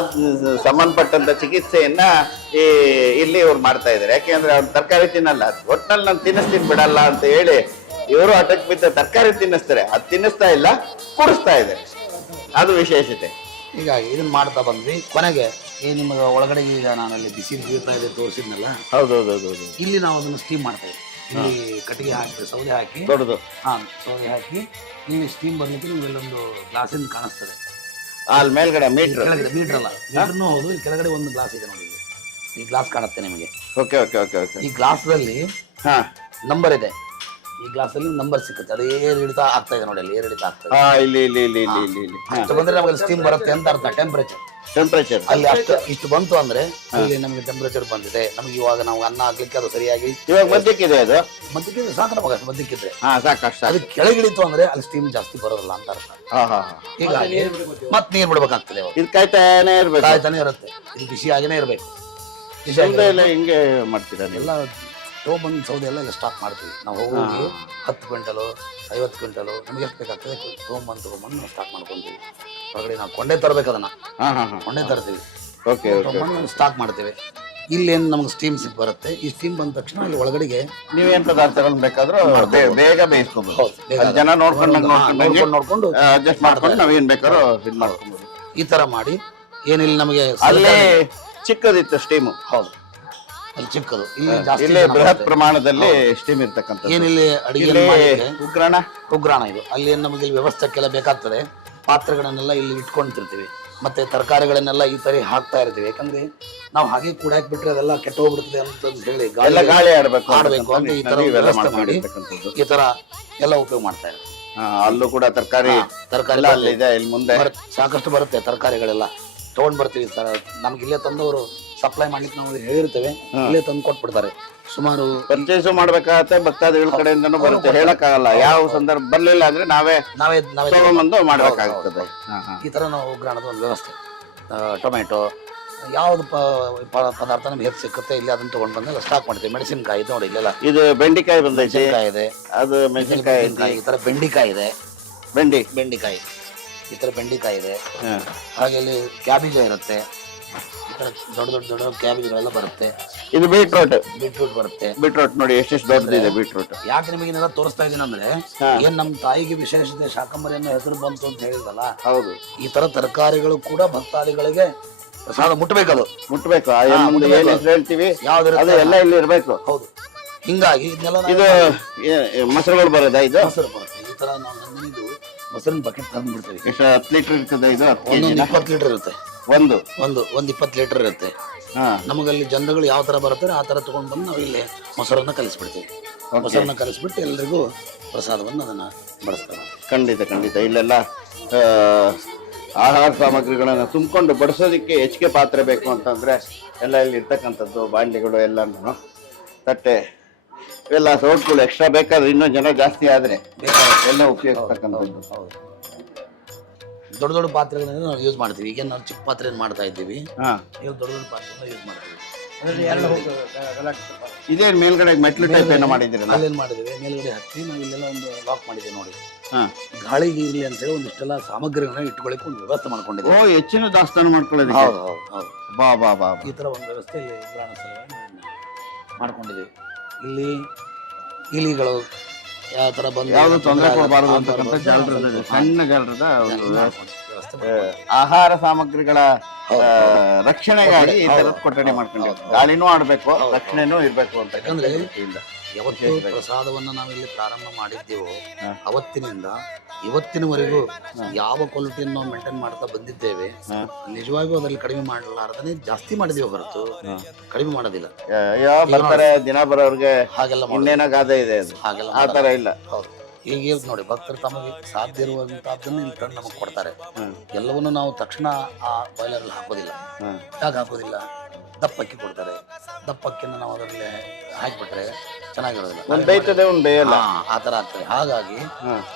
ಸಂಬಂಧಪಟ್ಟಂತ ಚಿಕಿತ್ಸೆಯನ್ನ ಇಲ್ಲಿ ಇವ್ರು ಮಾಡ್ತಾ ಇದಾರೆ. ಯಾಕೆಂದ್ರೆ ಅವ್ರು ತರಕಾರಿ ತಿನ್ನಲ್ಲ, ಒಟ್ನಲ್ಲಿ ನಾನು ತಿನ್ನಿಸ್ತೀನಿ ಬಿಡಲ್ಲ ಅಂತ ಹೇಳಿ ಇವರು ಹಠಕ್ಕೆ ಬಿದ್ದ ತರಕಾರಿ ತಿನ್ನಿಸ್ತಾರೆ. ಅದು ತಿನ್ನಿಸ್ತಾ ಇಲ್ಲ, ಕುಡಿಸ್ತಾ ಇದೆ. ಅದು ವಿಶೇಷತೆ. ಹೀಗಾಗಿ ಇದನ್ನ ಮಾಡ್ತಾ ಬಂದ್ವಿ. ಕೊನೆಗೆ ನಿಮಗೆ ಒಳಗಡೆ ಈಗ ನಾನಲ್ಲಿ ಬಿಸಿ ಬೀಳ್ತಾ ಇದೆ ತೋರಿಸಿದ್ನಲ್ಲ, ಹೌದೌದು. ಇಲ್ಲಿ ನಾವು ಅದನ್ನು ಸ್ಟೀಮ್ ಮಾಡ್ತೇವೆ. ಇಲ್ಲಿ ಕಟ್ಟಿಗೆ ಹಾಕಿ ಸೌದೆ ಹಾಕಿ ದೊಡ್ಡದು ಸೌದೆ ಹಾಕಿ ನೀವು ಸ್ಟೀಮ್ ಬರ್ಲಿಕ್ಕೆ ನಿಮ್ಗೆ ಇಲ್ಲೊಂದು ಗ್ಲಾಸಿಂದ ಕಾಣಿಸ್ತದೆ. ಅಲ್ಲಿ ಮೇಲ್ಗಡೆ ಮೀಟರ್ ಅಲ್ಲ, ಮೀಟರ್ನೂ ಹೌದು. ಈ ಕೆಳಗಡೆ ಒಂದು ಗ್ಲಾಸ್ ಇದೆ ನೋಡಿ, ಈ ಗ್ಲಾಸ್ ಕಾಣುತ್ತೆ ನಿಮಗೆ. ಓಕೆ. ಈ ಗ್ಲಾಸ್ದಲ್ಲಿ ನಂಬರ್ ಇದೆ. ಈ ಗ್ಲಾಸಲ್ಲಿ ನಂಬರ್ ಸಿಕ್ಕುತ್ತೆ. ಅದೇ ಏರಿಳಿತ ಆಗ್ತಾ ಇದೆ ನೋಡಿ, ಅಲ್ಲಿ ಏರಿಳಿತ ಆಗ್ತಾ ಇದೆ. ಅಷ್ಟು ಬಂದ್ರೆ ನಮಗೆ ಸ್ಟೀಮ್ ಬರುತ್ತೆ ಅಂತ ಅರ್ಥ. ಟೆಂಪರೇಚರ್ ಅಲ್ಲಿ ಇಷ್ಟು ಬಂತು ಅಂದ್ರೆ ಅಲ್ಲಿ ನಮಗೆ ಟೆಂಪರೇಚರ್ ಬಂದಿದೆ. ನಮ್ಗೆ ಇವಾಗ ನಾವು ಅನ್ನ ಹಾಕ್ಲಿಕ್ಕೆ ಅದು ಸರಿಯಾಗಿ ಇವಾಗ ಮಧ್ಯಕ್ಕಿದೆ. ಅದು ಮಧ್ಯಕ್ಕಿದ್ರೆ ಸಾಕು ನಮಗೆ. ಮಧ್ಯಕ್ಕಿದ್ರೆ ಸಾಕಷ್ಟು. ಅದು ಕೆಳಗಿಳಿತು ಅಂದ್ರೆ ಅಲ್ಲಿ ಸ್ಟೀಮ್ ಜಾಸ್ತಿ ಬರೋದಿಲ್ಲ ಅಂತ ಅರ್ಥ. ಹೀಗಾಗಿ ಮತ್ತೆ ನೀರ್ ಬಿಡ್ಬೇಕಾಗ್ತದೆ. ಇದು ಕಾಯ್ತಾನೆ ಇರುತ್ತೆ. ಇದು ಬಿಸಿ ಆಗಿನೇ ಇರ್ಬೇಕು. ಹಿಂಗೆ ಮಾಡ್ತೀರಾ ಎಲ್ಲ ತೊಗೊಂಬಂದು ಸೌದೆ ಎಲ್ಲ ಸ್ಟಾಕ್ ಮಾಡ್ತೀವಿ ನಾವು. ಹೋಗಿ 10 ಕ್ವಿಂಟಲು 50 ಕ್ವಿಂಟಲು ನಮ್ಗೆ ಎಷ್ಟು ಬೇಕಾಗ್ತದೆ ತೊಗೊಂಬಂದು ನಾವು ಸ್ಟಾಕ್ ಮಾಡ್ಕೊಂತೀವಿ. ಹೊರಗಡೆ ನಾವು ಕೊಂಡೇ ತರಬೇಕು, ಅದನ್ನ ಕೊಂಡೇ ತರ್ತೀವಿ. ತೊಗೊಂಬಂದು ಸ್ಟಾಕ್ ಮಾಡ್ತೇವೆ. ಇಲ್ಲೇನು ನಮ್ಗೆ ಸ್ಟೀಮ್ ಬರುತ್ತೆ. ಈ ಸ್ಟೀಮ್ ಬಂದ ತಕ್ಷಣ ಅಲ್ಲಿ ಒಳಗಡೆಗೆ ನೀವೇನ್ ಪದಾರ್ಥಗಳನ್ನ ಬೇಕಾದ್ರೂ ಬೇಗ ಬೇಯಿಸ್ಕೊಬಹುದು. ಜನ ನೋಡ್ಕೊಂಡು ಅಡ್ಜಸ್ಟ್ ಮಾಡ್ಕೊಂಡು ನಾವೇನ್ ಬೇಕಾದ್ರೂ ಇದು ಮಾಡ್ಕೊಬಹುದು. ಈ ತರ ಮಾಡಿ ಏನಿಲ್ಲ ನಮಗೆ ಅಲ್ಲೇ ಚಿಕ್ಕದಿತ್ತು ಸ್ಟೀಮ್. ಹೌದು, ಅಲ್ಲಿ ಚಿಕ್ಕದು. ಇಲ್ಲಿ ಜಾಸ್ತಿ ಬೃಹತ್ ಪ್ರಮಾಣದಲ್ಲಿ ಸ್ಟೀಮ್ ಇರ್ತಕ್ಕಂಥದ್ದು. ಏನಿಲ್ಲಿ ಅಡಿಗೆ ಉಗ್ರಾಣ ಇದು. ಅಲ್ಲಿ ನಮಗೆ ವ್ಯವಸ್ಥೆಕ್ಕೆಲ್ಲ ಬೇಕಾಗ್ತದೆ. ಪಾತ್ರೆಗಳನ್ನೆಲ್ಲ ಇಲ್ಲಿ ಇಟ್ಕೊಂತಿರ್ತೀವಿ. ಮತ್ತೆ ತರಕಾರಿಗಳನ್ನೆಲ್ಲ ಈ ತರ ಹಾಕ್ತಾ ಇರ್ತೀವಿ. ಯಾಕಂದ್ರೆ ನಾವು ಹಾಗೆ ಕೂಡಾಕ್ ಬಿಟ್ರೆ ಅದೆಲ್ಲ ಕೆಟ್ಟ ಹೋಗ್ಬಿಡ್ತದೆ ಅಂತ ಹೇಳಿ ಎಲ್ಲ ಗಾಳಿ ಆಡ್ಬೇಕು ಆಡ್ಬೇಕು ಅಂತ ಈ ತರ ಇವೆಲ್ಲ ವ್ಯವಸ್ಥೆ ಮಾಡಿ ಮಾಡ್ಕೊಂಡಿರ್ತಕ್ಕಂಥದ್ದು. ಈ ತರ ಎಲ್ಲ ಉಪಯೋಗ ಮಾಡ್ತಾ ಇದ್ದಾರೆ. ಅಲ್ಲೂ ಕೂಡ ತರಕಾರಿ ತರಕಾರಿ ಅಲ್ಲಿ ಇದೆ, ಇಲ್ಲಿ ಮುಂದೆ ಸಾಕಷ್ಟು ಬರುತ್ತೆ ತರಕಾರಿಗಳೆಲ್ಲ ತಗೊಂಡ್ ಬರ್ತೀವಿ. ನಮ್ಗೆ ಇಲ್ಲೇ ತಂದವರು ಸಪ್ಲೈ ಮಾಡ್ಲಿಕ್ಕೆ ನಾವು ಹೇಳಿರ್ತೇವೆ, ಇಲ್ಲೇ ತಂದು ಕೊಟ್ಬಿಡ್ತಾರೆ. ಸುಮಾರು ಪರ್ಚೇಸ್ ಮಾಡ್ಬೇಕಾಗತ್ತೆ, ಭಕ್ತಾದಿಗಳ ಕಡೆಯಿಂದನೂ ಬರುತ್ತೆ, ಹೇಳಕ್ಕಾಗಲ್ಲ. ಯಾವ ಸಂದರ್ಭ ಬರ್ಲಿಲ್ಲ ಅಂದ್ರೆ ನಾವೇ ನಾವೇ ತಗೊಂಡ್ಬಂದು ಮಾಡ್ಬೇಕಾಗ್ತದೆ. ಈ ತರ ನಾವು ಉಗ್ರಾಣದ ಒಂದು ವ್ಯವಸ್ಥೆ. ಟೊಮೆಟೊ ಯಾವ್ದು ಪದಾರ್ಥ ನಮ್ಗೆ ಹೆಚ್ಚು ಸಿಕ್ಕುತ್ತೆ ಇಲ್ಲಿ ಅದನ್ನ ತಗೊಂಡ್ ಬಂದಾಗ ಸ್ಟಾಕ್ ಮಾಡ್ತೀವಿ. ಮೆಣಸಿನಕಾಯಿ ನೋಡಿ ಇಲ್ಲೆಲ್ಲ ಇದು ಬೆಂಡಿಕಾಯಿ ಬಂದೈತಿ, ಮೆಣಸಿನಕಾಯಿ ಇದೆ, ಅದು ಮೆಣಸಿನಕಾಯಿ, ಈ ತರ ಬೆಂಡಿಕಾಯಿ ಇದೆ, ಬೆಂಡಿಕಾಯಿ ಈ ತರ ಬೆಂಡಿಕಾಯಿ ಇದೆ. ಹಾಗೆ ಇಲ್ಲಿ ಕ್ಯಾಬೇಜ್ ಇರುತ್ತೆ, ಈ ತರ ದೊಡ್ಡ ಕ್ಯಾಬೇಜ್ಗಳೆಲ್ಲ ಬರುತ್ತೆ. ಇದು ಬೀಟ್ರೂಟ್ ಬರುತ್ತೆ. ಬೀಟ್ರೂಟ್ ನೋಡಿ ಎಷ್ಟೆಷ್ಟು ದೊಡ್ಡದಿದೆ ಬೀಟ್ರೂಟ್. ಯಾಕೆ ನಿಮಗೆ ಇದನ್ನೆಲ್ಲ ತೋರಿಸ್ತಾ ಇದ್ದೀನಿ ಅಂದ್ರೆ ಏನ್ ನಮ್ಮ ತಾಯಿಗೆ ವಿಶೇಷತೆ ಶಾಕಂಬರಿ ಅನ್ನೋ ಹೆಸರು ಬಂತು ಅಂತ ಹೇಳಿದಲ್ಲ. ಹೌದು, ಈ ತರ ತರಕಾರಿಗಳು ಕೂಡ ಭಕ್ತಾದಿಗಳಿಗೆ ಪ್ರಸಾದ ಮುಟ್ಟಬೇಕದು, ಮುಟ್ಬೇಕು. ಏನ್ ಹೆಸರು ಹೇಳ್ತೀವಿ ಅದು ಎಲ್ಲ ಇಲ್ಲಿ ಇರ್ಬೇಕು. ಹೌದು, ಹಿಂಗಾಗಿ ಇದನ್ನೆಲ್ಲ ಇದು ಮೊಸರುಗಳು ಬರೋದಾ? ಇದು ಮೊಸರು ಬರುತ್ತೆ. ಈ ತರ ನಾವು ನಂದಿನಿದು ಮೊಸರಿನ ಬಕೆಟ್ ತಂದು ಬಿಡ್ತೀವಿ. ಎಷ್ಟು 10 ಲೀಟರ್ ಇರ್ತದೆ? ಇದು ಒಂದೊಂದು 20 ಲೀಟರ್ ಇರುತ್ತೆ. ಒಂದು 20 ಲೀಟರ್ ಇರುತ್ತೆ. ನಮಗಲ್ಲಿ ಜನರುಗಳು ಯಾವ ತರ ಬರುತ್ತಾರೆ ಆ ತರ ತಗೊಂಡ್ ಬಂದು ನಾವು ಇಲ್ಲಿ ಮೊಸರನ್ನ ಕಲಿಸ್ಬಿಡ್ತೀವಿ. ಮೊಸರನ್ನ ಕಲಿಸ್ಬಿಟ್ಟು ಎಲ್ಲರಿಗೂ ಪ್ರಸಾದವನ್ನು ಅದನ್ನ ಬಡಿಸ್ತಾರೆ. ಖಂಡಿತ ಇಲ್ಲೆಲ್ಲ ಆಹಾರ ಸಾಮಗ್ರಿಗಳನ್ನ ತುಂಬಿಕೊಂಡು ಬಡಿಸೋದಿಕ್ಕೆ ಹೆಚ್ಚಿಗೆ ಪಾತ್ರೆ ಬೇಕು ಅಂತಂದ್ರೆ ಎಲ್ಲ ಇಲ್ಲಿ ಇರ್ತಕ್ಕಂಥದ್ದು ಬಾಂಡೆಗಳು ಎಲ್ಲಾನು, ತಟ್ಟೆ ಇವೆಲ್ಲ ಸೌಟ್ಗಳು ಎಕ್ಸ್ಟ್ರಾ ಬೇಕಾದ್ರೆ ಇನ್ನೂ ಜನ ಜಾಸ್ತಿ ಆದ್ರೆ ಎಲ್ಲ ಉಪಯೋಗಿಸ್ತಕ್ಕಂಥದ್ದು. ದೊಡ್ಡ ಪಾತ್ರೆಗಳನ್ನ ನಾವು ಯೂಸ್ ಮಾಡ್ತೀವಿ. ಈಗ ನಾವು ಚಿಕ್ಕ ಪಾತ್ರೆ ಮಾಡ್ತಾ ಇದ್ದೀವಿ, ಈಗ ದೊಡ್ಡ ಪಾತ್ರೆಗಳನ್ನ ಯೂಸ್ ಮಾಡ್ತೀವಿ. ಇದೇನು ಮೇಲ್ಗಡೆ ಮೆಟ್ಲು ಟೈಪ್ ಏನೋ ಮಾಡಿದ್ದೀರಲ್ಲ? ಅಲ್ಲೇನು ಮಾಡಿದ್ದೀವಿ, ಮೇಲ್ಗಡೆ ಹತ್ತಿ ನಾವು ಇಲ್ಲೆಲ್ಲ ಒಂದು ಲಾಕ್ ಮಾಡಿದ್ದೀವಿ ನೋಡಿ. ಗಾಳಿಗೆ ಇರಲಿ ಅಂತೇಳಿ ಒಂದಿಷ್ಟೆಲ್ಲ ಸಾಮಗ್ರಿಗಳನ್ನ ಇಟ್ಕೊಳ್ಳಿಕ್ಕೆ ಒಂದು ವ್ಯವಸ್ಥೆ ಮಾಡ್ಕೊಂಡಿದ್ದೀವಿ. ಹೆಚ್ಚಿನ ದಾಸ್ತಾನು ಮಾಡ್ಕೊಳ್ಳೋದು. ಹೌದು, ಬಾ ಈ ಥರ ಒಂದು ವ್ಯವಸ್ಥೆ ಇಲ್ಲಿ ಪುರಾಣ ಮಾಡ್ಕೊಂಡಿದ್ದೀವಿ. ಇಲ್ಲಿ ಇಲಿಗಳು ಯಾವ ಥರ ಬಂದು ಯಾವುದು ತೊಂದರೆ ಕೊಡಬಾರದು ಅಂತಕ್ಕಂಥ ಸಣ್ಣ ಜಾಲರದ ಆಹಾರ ಸಾಮಗ್ರಿಗಳ ರಕ್ಷಣೆಗಾಗಿ ಈ ತರದ ಕೊಠಡಿ ಮಾಡ್ಕೊಂಡಿರ್ತೀವಿ. ಗಾಳಿನೂ ಆಡ್ಬೇಕು, ರಕ್ಷಣೆನೂ ಇರ್ಬೇಕು ಅಂತ. ಯಾಕಂದ್ರೆ ಯಾವತ್ತು ಪ್ರಸಾದವನ್ನ ನಾವಿಲ್ಲಿ ಪ್ರಾರಂಭ ಮಾಡಿದ್ದೇವೋ ಅವತ್ತಿನಿಂದ ಇವತ್ತಿನವರೆಗೂ ಯಾವ ಕ್ವಾಲಿಟಿಯನ್ನು ನಾವು ಮೇಂಟೈನ್ ಮಾಡ್ತಾ ಬಂದಿದ್ದೇವೆ. ನಿಜವಾಗಿಯೂ ಅದರಲ್ಲಿ ಕಡಿಮೆ ಮಾಡಲಾರ್ದೇ ಜಾಸ್ತಿ ಮಾಡಿದೀವಿ ಹೊರತು ಕಡಿಮೆ ಮಾಡೋದಿಲ್ಲ. ಬರ್ತಾರೆ ದಿನ ಬರೋರ್ಗೆ ಹಾಗೆಲ್ಲ ಇನ್ನೇನೋ ಗಾದೆ ಇದೆ, ಹಾಗೆಲ್ಲ ಆ ತರ ಇಲ್ಲ. ಹೌದು, ಈಗ ನೋಡಿ ಭಕ್ತರು ತಮಗೆ ಸಾಧ್ಯ ಇರುವಂತಹದ್ದನ್ನು ಇಲ್ಲಿ ತಂದು ನಮಗೆ ಕೊಡ್ತಾರೆ. ಎಲ್ಲವನ್ನು ನಾವು ತಕ್ಷಣ ಆ ಬಾಯ್ಲರಲ್ಲಿ ಹಾಕೋದಿಲ್ಲ. ಯಾಕೆ ಹಾಕೋದಿಲ್ಲ? ದಪ್ಪಕ್ಕಿ ಕೊಡ್ತಾರೆ. ದಪ್ಪಕ್ಕಿಯನ್ನು ನಾವು ಅದರಲ್ಲಿ ಹಾಕಿಬಿಟ್ರೆ ಚೆನ್ನಾಗಿರೋದಿಲ್ಲ, ಆ ಥರ ಆಗ್ತದೆ. ಹಾಗಾಗಿ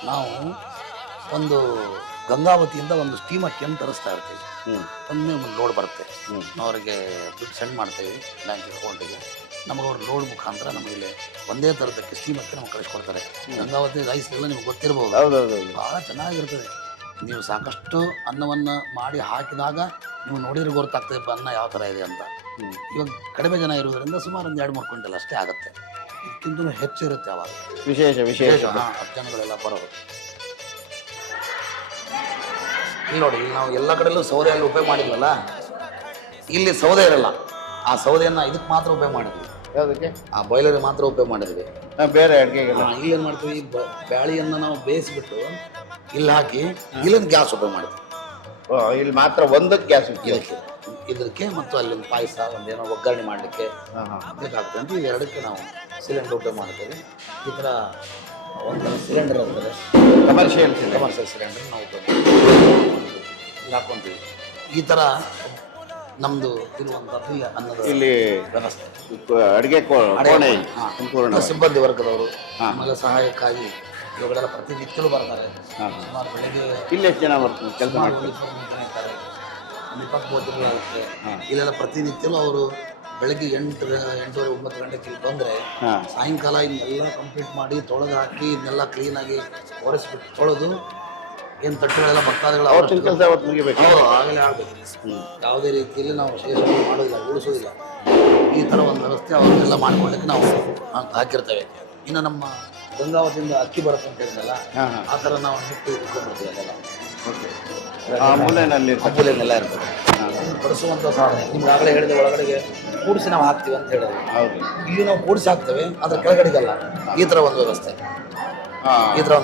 ನಾವು ಒಂದು ಗಂಗಾವತಿಯಿಂದ ಒಂದು ಸ್ಟೀಮ್ ಅಕ್ಕಿಯನ್ನು ತರಿಸ್ತಾ ಇರ್ತೀವಿ. ಒಮ್ಮೆ ಒಂದು ಲೋಡ್ ಬರುತ್ತೆ, ನಾವು ಅವರಿಗೆ ದುಡ್ಡು ಸೆಂಡ್ ಮಾಡ್ತೇವೆ ಬ್ಯಾಂಕ್ ಅಕೌಂಟಿಗೆ. ನಮಗೆ ಅವ್ರ ಲೋಡ್ ಮುಖಾಂತರ ನಮಗೆ ಒಂದೇ ಥರದಕ್ಕೆ ಸ್ಟೀಮ್ ಅಕ್ಕಿ ನಮ್ಗೆ ಕಳಿಸ್ಕೊಡ್ತಾರೆ. ಗಂಗಾವತಿ ರೈಸ್ ಎಲ್ಲ ನಿಮ್ಗೆ ಗೊತ್ತಿರ್ಬೋದು, ಭಾಳ ಚೆನ್ನಾಗಿರ್ತದೆ. ನೀವು ಸಾಕಷ್ಟು ಅನ್ನವನ್ನು ಮಾಡಿ ಹಾಕಿದಾಗ ನೀವು ನೋಡಿದ್ರೆ ಗೊತ್ತಾಗ್ತದೆ ಅನ್ನ ಯಾವ ಥರ ಇದೆ ಅಂತ. ಇವಾಗ ಕಡಿಮೆ ಜನ ಇರೋದ್ರಿಂದ ಸುಮಾರು ಒಂದು 2-3 ಕ್ವಿಂಟಲ್ ಅಷ್ಟೇ ಆಗುತ್ತೆ. ಇದಕ್ಕಿಂತ ಹೆಚ್ಚು ಇರುತ್ತೆ ಅವಾಗ. ವಿಶೇಷ 10 ಜನಗಳೆಲ್ಲ ಬರೋದು. ಇಲ್ಲಿ ನೋಡಿ, ಇಲ್ಲಿ ನಾವು ಎಲ್ಲ ಕಡೆಯಲ್ಲೂ ಸೌದೆಯಲ್ಲಿ ಉಪಯೋಗ ಮಾಡಿದ್ವಲ್ಲ, ಇಲ್ಲಿ ಸೌದೆ ಇರಲ್ಲ. ಆ ಸೌದೆಯನ್ನು ಇದಕ್ಕೆ ಮಾತ್ರ ಉಪಯೋಗ ಮಾಡಿದ್ವಿ. ಯಾವುದಕ್ಕೆ? ಆ ಬಾಯ್ಲರ್ ಮಾತ್ರ ಉಪಯೋಗ ಮಾಡಿದ್ವಿ. ಬೇರೆ ಅಡುಗೆಗೆಲ್ಲ ಇಲ್ಲೇನು ಮಾಡ್ತೀವಿ, ಬ್ಯಾಳಿಯನ್ನು ನಾವು ಬೇಯಿಸಿಬಿಟ್ಟು ಇಲ್ಲಿ ಹಾಕಿ ಇಲ್ಲೊಂದು ಗ್ಯಾಸ್ ಉಪಯೋಗ ಮಾಡಿದ್ವಿ. ಇಲ್ಲಿ ಮಾತ್ರ ಒಂದಕ್ಕೆ ಗ್ಯಾಸ್ ಇದಕ್ಕೆ ಮತ್ತು ಅಲ್ಲೊಂದು ಪಾಯಸ ಒಂದೇನೋ ಒಗ್ಗರಣೆ ಮಾಡಲಿಕ್ಕೆ ಬೇಕಾಗ್ತದೆ ಅಂತ ಎರಡಕ್ಕೆ ನಾವು ಸಿಲಿಂಡರ್ ಉಪಯೋಗ ಮಾಡ್ತೇವೆ. ಈ ಥರ ಒಂದು ಸಿಲಿಂಡರ್ ಇರ್ತದೆ, ಕಮರ್ಷಿಯಲ್ ಸಿಲಿಂಡರ್ ನಾವು ಉಪಯೋಗ ಹಾಕ್ಕೊಂತೀವಿ. ಈ ಥರ ನಮ್ಮದು ಇರುವಂಥದ್ದು ಅನ್ನೋದು ಇಲ್ಲಿ ವ್ಯವಸ್ಥೆ. ಅಡುಗೆ ಸಿಬ್ಬಂದಿ ವರ್ಗದವರು ನಮಗೆ ಸಹಾಯಕ್ಕಾಗಿ ಇವುಗಳೆಲ್ಲ ಪ್ರತಿನಿತ್ಯಲೂ ಬರ್ತಾರೆ. ಸುಮಾರು ಬೆಳಗ್ಗೆ ಇಲ್ಲಿ ಎಷ್ಟು ಜನ ಬರ್ತಾರೆ ಕೆಲಸ ಮಾಡ್ತಾರೆ? 20-30 ತಿಂಗಳಾಗುತ್ತೆ. ಇಲ್ಲೆಲ್ಲ ಪ್ರತಿನಿತ್ಯಲೂ ಅವರು ಬೆಳಗ್ಗೆ 8-8:30 9 ಗಂಟೆಗೆ ಇಲ್ಲಿ ಬಂದರೆ ಸಾಯಂಕಾಲ ಇದನ್ನೆಲ್ಲ ಕಂಪ್ಲೀಟ್ ಮಾಡಿ ತೊಳೆದು ಹಾಕಿ ಇದನ್ನೆಲ್ಲ ಕ್ಲೀನಾಗಿ ಒರೆಸ್ಬಿಟ್ಟು ತೊಳೆದು ಏನು ತಟ್ಟುಗಳೆಲ್ಲ ಭಕ್ತಾದಿಗಳು ಕೆಲಸ ಮುಗಿಬೇಕು, ಆಗಲೇ ಆಗಬೇಕು. ಯಾವುದೇ ರೀತಿಯಲ್ಲಿ ನಾವು ಶೇಷ ಮಾಡೋದಿಲ್ಲ, ಉಳಿಸೋದಿಲ್ಲ. ಈ ಥರ ಒಂದು ವ್ಯವಸ್ಥೆ ಅವನ್ನೆಲ್ಲ ಮಾಡ್ಕೊಳ್ಳಿಕ್ಕೆ ನಾವು ಹಾಕಿರ್ತೇವೆ. ಇನ್ನು ನಮ್ಮ ಗಂಗಾವತಿಯಿಂದ ಅಕ್ಕಿ ಬರುತ್ತೆ ಅಂತ ಹೇಳಿದ್ನಲ್ಲ, ಆ ಥರ ನಾವು ಬಿಟ್ಟು ಇಟ್ಕೊಂಡ್ಬಿಡ್ತೀವಿ. ಅದೆಲ್ಲ ಅಂಬುಲೆನೆಲ್ಲ ಇರ್ತದೆ. ಬಡಿಸುವಂಥ ಸಾಧನೆ ನಿಮ್ಗೆ ಆಗಲೇ ಹೇಳಿದೆ, ಒಳಗಡೆಗೆ ಕೂಡಿಸಿ ನಾವು ಹಾಕ್ತೀವಿ ಅಂತ ಹೇಳಿದ್ರೆ ಇಲ್ಲಿ ನಾವು ಕೂಡಿಸಿ ಹಾಕ್ತೇವೆ, ಅದ್ರ ಕೆಳಗಡೆಗಲ್ಲ. ಈ ಥರ ಒಂದು